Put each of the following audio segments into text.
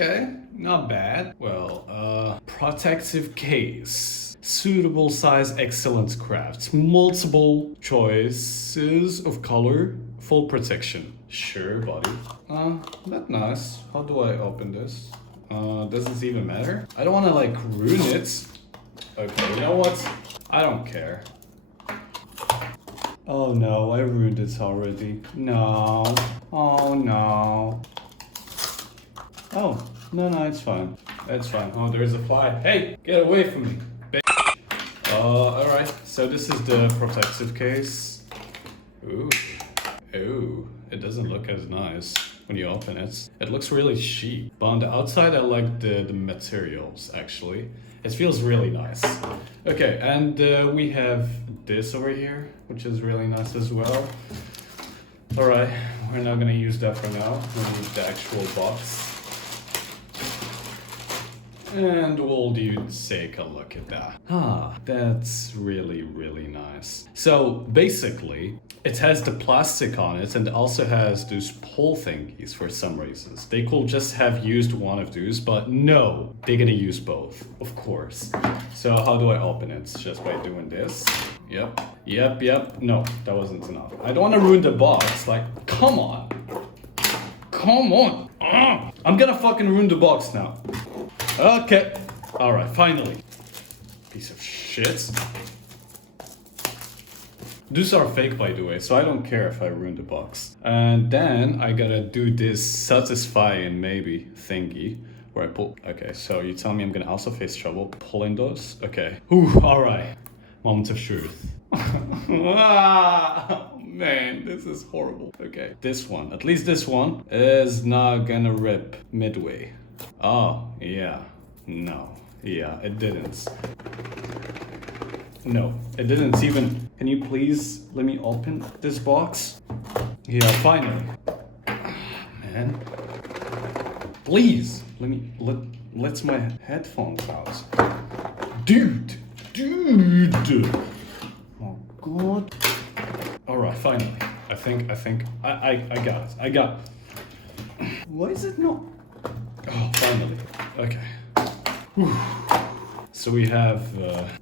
Okay, not bad. Well, protective case. Suitable size, excellent crafts. Multiple choices of color. Full protection. Sure, buddy. That's nice. How do I open this? Does this even matter? I don't want to like ruin it. Okay, you know what? I don't care. Oh no, I ruined it already. No. Oh no. Oh, no, it's fine. It's fine. Oh, there's a fly. Hey, get away from me, bitch. Alright. So this is the protective case. Ooh. Ooh. It doesn't look as nice when you open it. It looks really cheap. But on the outside, I like the materials, actually. It feels really nice. Okay, and we have this over here, which is really nice as well. Alright, we're not gonna use that for now. We need the actual box. And we'll take a look at that. That's really, really nice. So basically, it has the plastic on it and also has those pull thingies for some reasons. They could just have used one of those, but no, they're gonna use both, of course. So how do I open it? Just by doing this. Yep. No, that wasn't enough. I don't want to ruin the box. Like, come on. I'm gonna fucking ruin the box now. Okay. Alright, finally. Piece of shit. These are fake, by the way, so I don't care if I ruin the box. And then I gotta do this satisfying maybe thingy where I pull. Okay, so you tell me I'm gonna also face trouble pulling those? Okay. Alright. Moment of truth. Man, this is horrible. Okay, this one, at least this one, is not gonna rip midway. Oh, yeah. No. Yeah, it didn't. No, it didn't even. Can you please let me open this box? Yeah, finally. Man. Please, let my headphones out. Dude. Oh god. Alright, finally. I think I got it. I got it. Why is it not? Oh, finally. Okay. Whew. So we have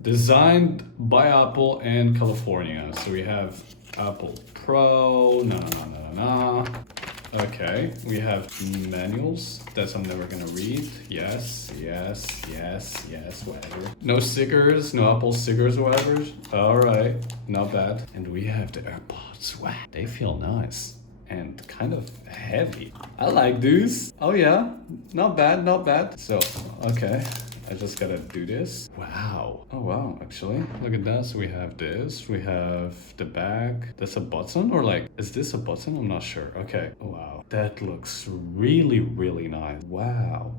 designed by Apple and California. So we have Apple Pro. No. Okay. We have manuals that I'm never gonna read. Yes. Whatever. No stickers. No Apple stickers or whatever. All right. Not bad. And we have the AirPods. Wow. They feel nice. And kind of heavy. I like these. Oh yeah, not bad. So, okay, I just gotta do this. Wow. Oh wow, actually, look at that. So we have this, we have the bag. That's a button or like, is this a button? I'm not sure. Okay, wow. That looks really, really nice. Wow.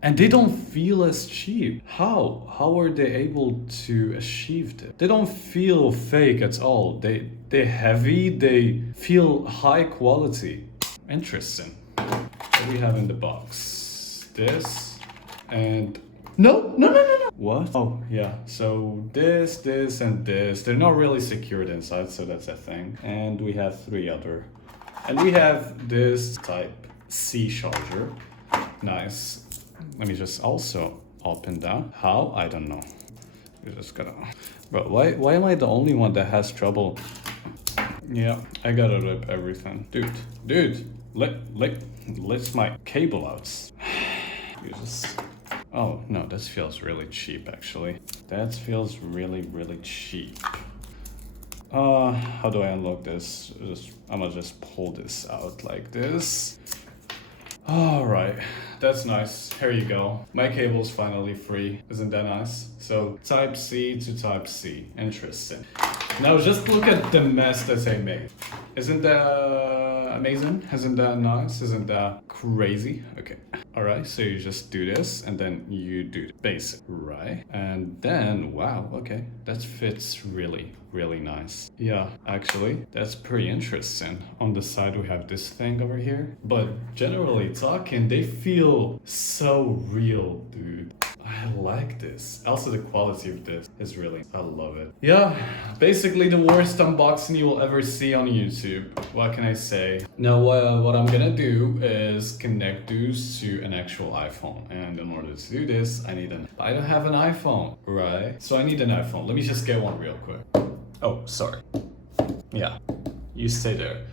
And they don't feel as cheap. How are they able to achieve that? They don't feel fake at all. They're heavy, they feel high quality. Interesting. What do we have in the box? This and no. What? Oh yeah, so this and this. They're not really secured inside, so that's a thing. And we have 3 other. And we have this type C charger. Nice. Let me just also open that. How? I don't know. You're just gonna. But why am I the only one that has trouble? Yeah, I gotta rip everything. Dude, let my cable out. You just. Oh no, this feels really cheap actually. That feels really, really cheap. How do I unlock this? I'm gonna just pull this out like this. Alright, that's nice. Here you go. My cable's finally free. Isn't that nice? So, Type C to Type C. Interesting. Now just look at the mess that I made. Isn't that amazing? Isn't that nice? Isn't that crazy? Okay. Alright, so you just do this and then you do the basic, right? And then, wow, okay. That fits really, really nice. Yeah, actually, that's pretty interesting. On the side we have this thing over here. But generally talking, they feel so real, dude. I like this. Also, the quality of this is really, I love it. Yeah, basically the worst unboxing you will ever see on YouTube. What can I say? Now, what I'm gonna do is connect these to an actual iPhone. And in order to do this, I don't have an iPhone, right? So I need an iPhone. Let me just get one real quick. Oh, sorry. Yeah, you stay there.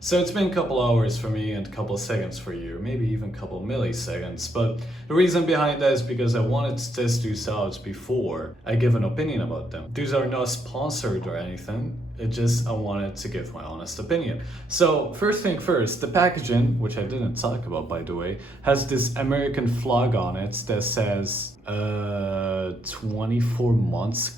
So it's been a couple hours for me and a couple seconds for you, maybe even a couple milliseconds, but the reason behind that is because I wanted to test these out before I give an opinion about them. These are not sponsored or anything, it just I wanted to give my honest opinion. So first thing first, the packaging, which I didn't talk about by the way, has this American flag on it that says 24 months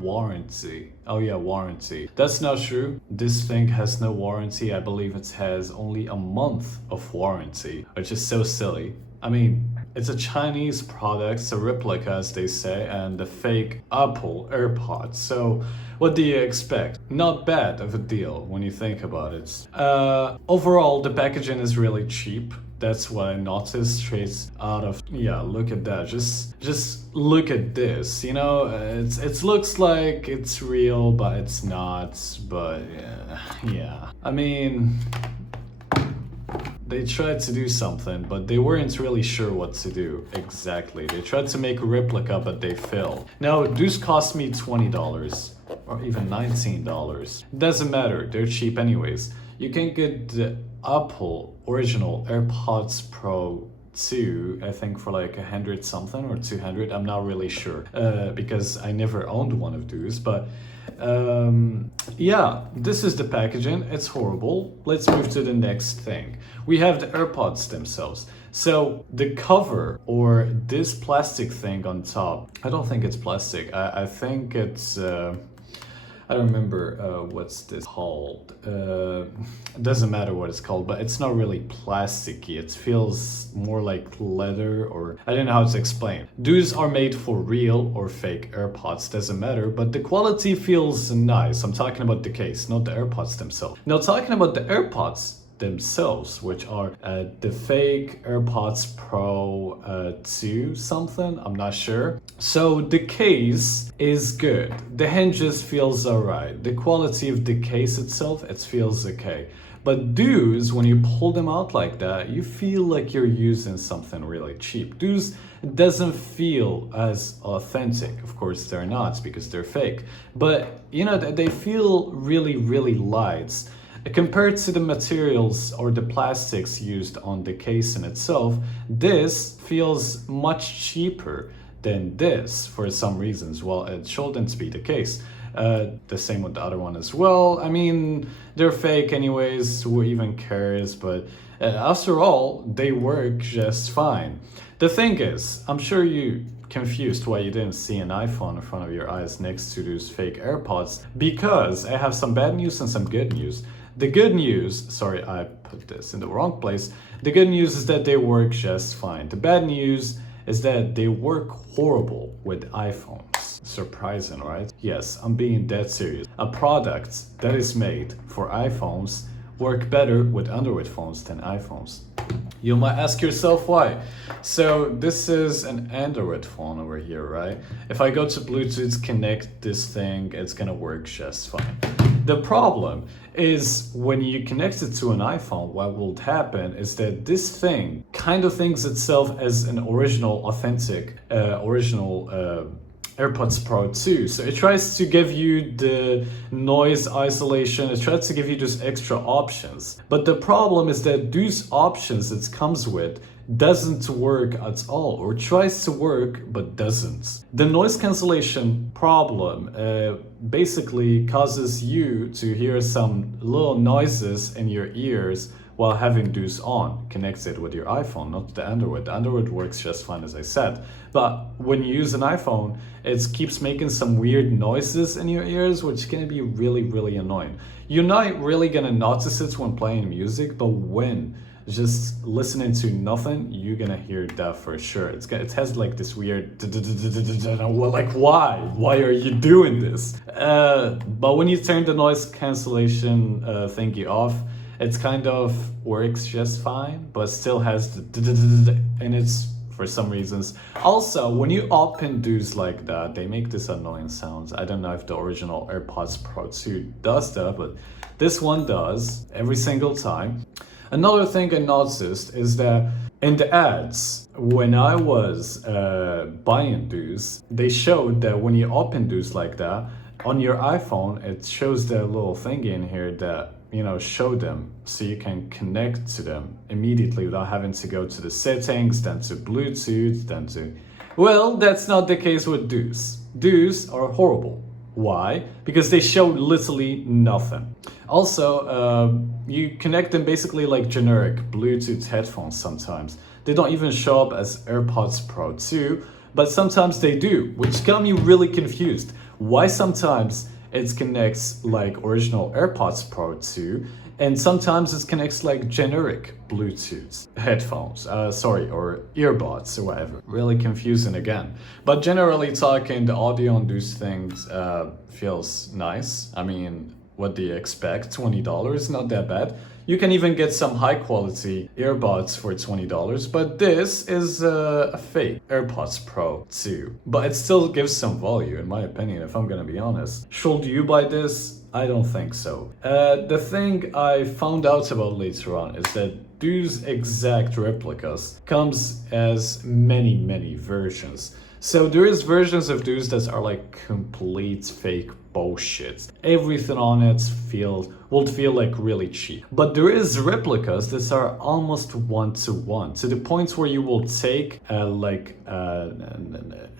warranty. Oh yeah, warranty. That's not true. This thing has no warranty. I believe it has only a month of warranty, which is so silly. I mean, it's a Chinese product, it's a replica as they say, and the fake Apple AirPods. So what do you expect? Not bad of a deal when you think about it. Overall, the packaging is really cheap. That's what I noticed straight out of, yeah, look at that. Just look at this, you know, it looks like it's real, but it's not, but yeah. I mean, they tried to do something, but they weren't really sure what to do exactly. They tried to make a replica, but they failed. Now, these cost me $20 or even $19. Doesn't matter, they're cheap anyways. You can get the Apple original AirPods Pro 2, I think for like 100 something or 200, I'm not really sure, because I never owned one of those, but yeah, this is the packaging. It's horrible. Let's move to the next thing. We have the AirPods themselves. So the cover or this plastic thing on top, I don't think it's plastic. I think it's I don't remember what's this called. It doesn't matter what it's called, but it's not really plasticky. It feels more like leather, or I don't know how to explain. These are made for real or fake AirPods, doesn't matter, but the quality feels nice. I'm talking about the case, not the AirPods themselves. Now, talking about the AirPods themselves, which are the fake AirPods Pro 2 something, I'm not sure. So the case is good. The hinges feels alright. The quality of the case itself, it feels okay. But these, when you pull them out like that, you feel like you're using something really cheap. These doesn't feel as authentic. Of course they're not because they're fake. But you know, they feel really, really light. Compared to the materials or the plastics used on the case in itself, this feels much cheaper than this for some reasons. Well, it shouldn't be the case. The same with the other one as well. I mean, they're fake anyways, who even cares? But after all, they work just fine. The thing is, I'm sure you confused why you didn't see an iPhone in front of your eyes next to those fake AirPods, because I have some bad news and some good news. The good news, sorry, I put this in the wrong place. The good news is that they work just fine. The bad news is that they work horrible with iPhones. Surprising, right? Yes, I'm being dead serious. A product that is made for iPhones work better with Android phones than iPhones. You might ask yourself why. So this is an Android phone over here, right? If I go to Bluetooth, connect this thing, it's gonna work just fine. The problem is when you connect it to an iPhone, what will happen is that this thing kind of thinks itself as an original, authentic, AirPods Pro 2. So it tries to give you the noise isolation, it tries to give you those extra options. But the problem is that those options it comes with doesn't work at all, or tries to work but doesn't. The noise cancellation problem basically causes you to hear some little noises in your ears while having those on, connected with your iPhone, not the Android. The Android works just fine, as I said. But when you use an iPhone, it keeps making some weird noises in your ears, which can be really, really annoying. You're not really gonna notice it when playing music, but when just listening to nothing, you're gonna hear that for sure. It has like this weird, like why are you doing this? But when you turn the noise cancellation thingy off, it kind of works just fine, but still has the and it's for some reasons. Also, when you open Deuce like that, they make this annoying sounds. I don't know if the original AirPods Pro 2 does that, but this one does every single time. Another thing I noticed is that in the ads, when I was buying Deuce, they showed that when you open Deuce like that, on your iPhone, it shows the little thing in here that, you know, show them so you can connect to them immediately without having to go to the settings, then to Bluetooth, then to... Well, that's not the case with Deuce. Deuce are horrible. Why? Because they show literally nothing. Also, you connect them basically like generic Bluetooth headphones sometimes. They don't even show up as AirPods Pro 2, but sometimes they do, which got me really confused. Why sometimes it connects like original AirPods Pro 2 and sometimes it connects like generic Bluetooth headphones, or earbuds or whatever. Really confusing again. But generally talking, the audio on these things feels nice. I mean, what do you expect? $20, not that bad. You can even get some high quality earbuds for $20, but this is a fake AirPods Pro 2. But it still gives some value in my opinion, if I'm gonna be honest. Should you buy this? I don't think so. The thing I found out about later on is that these exact replicas comes as many versions. So there is versions of these that are like complete fake bullshit. Everything on it would feel like really cheap. But there is replicas that are almost one-to-one, to the point where you will take an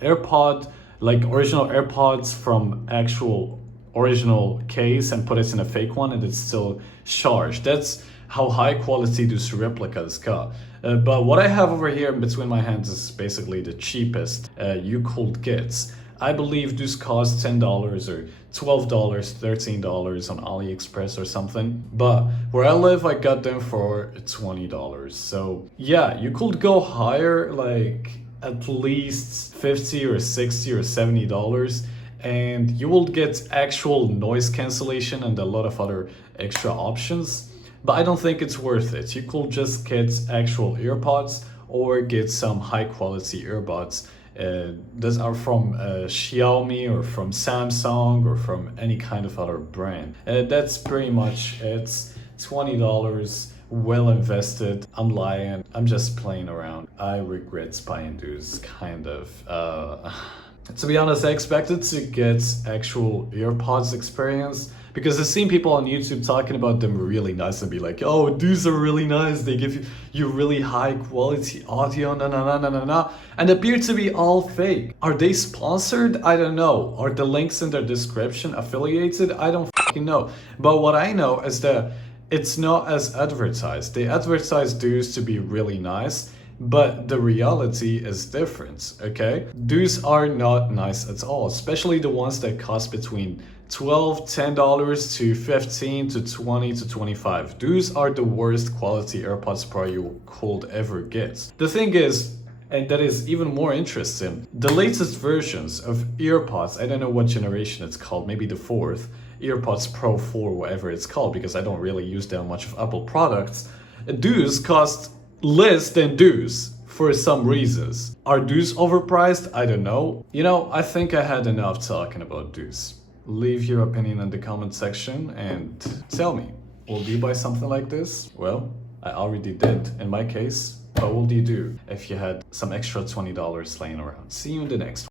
AirPod, like original AirPods from actual original case and put it in a fake one and it's still charged. That's how high quality these replicas got. But what I have over here in between my hands is basically the cheapest you could get. I believe these cost $10 or $12, $13 on AliExpress or something. But where I live, I got them for $20. So yeah, you could go higher, like at least $50 or $60 or $70. And you will get actual noise cancellation and a lot of other extra options. But I don't think it's worth it. You could just get actual earpods or get some high quality earbuds that are from Xiaomi or from Samsung or from any kind of other brand. That's pretty much it. $20, well invested. I'm lying. I'm just playing around. I regret buying these kind of... To be honest, I expected to get actual earpods experience because I've seen people on YouTube talking about them really nice and be like, oh, these are really nice. They give you really high quality audio, and appear to be all fake. Are they sponsored? I don't know. Are the links in their description affiliated? I don't fucking know. But what I know is that it's not as advertised. They advertise these to be really nice, but the reality is different, okay? These are not nice at all, especially the ones that cost between $12, $10 to $15 to $20 to $25. These are the worst quality AirPods Pro you could ever get. The thing is, and that is even more interesting, the latest versions of EarPods, I don't know what generation it's called, maybe the 4th, EarPods Pro 4, whatever it's called, because I don't really use that much of Apple products, these cost less than these for some reasons. Are these overpriced? I don't know. You know, I think I had enough talking about these. Leave your opinion in the comment section and tell me, will you buy something like this? Well, I already did in my case. What would you do if you had some extra $20 laying around? See you in the next one.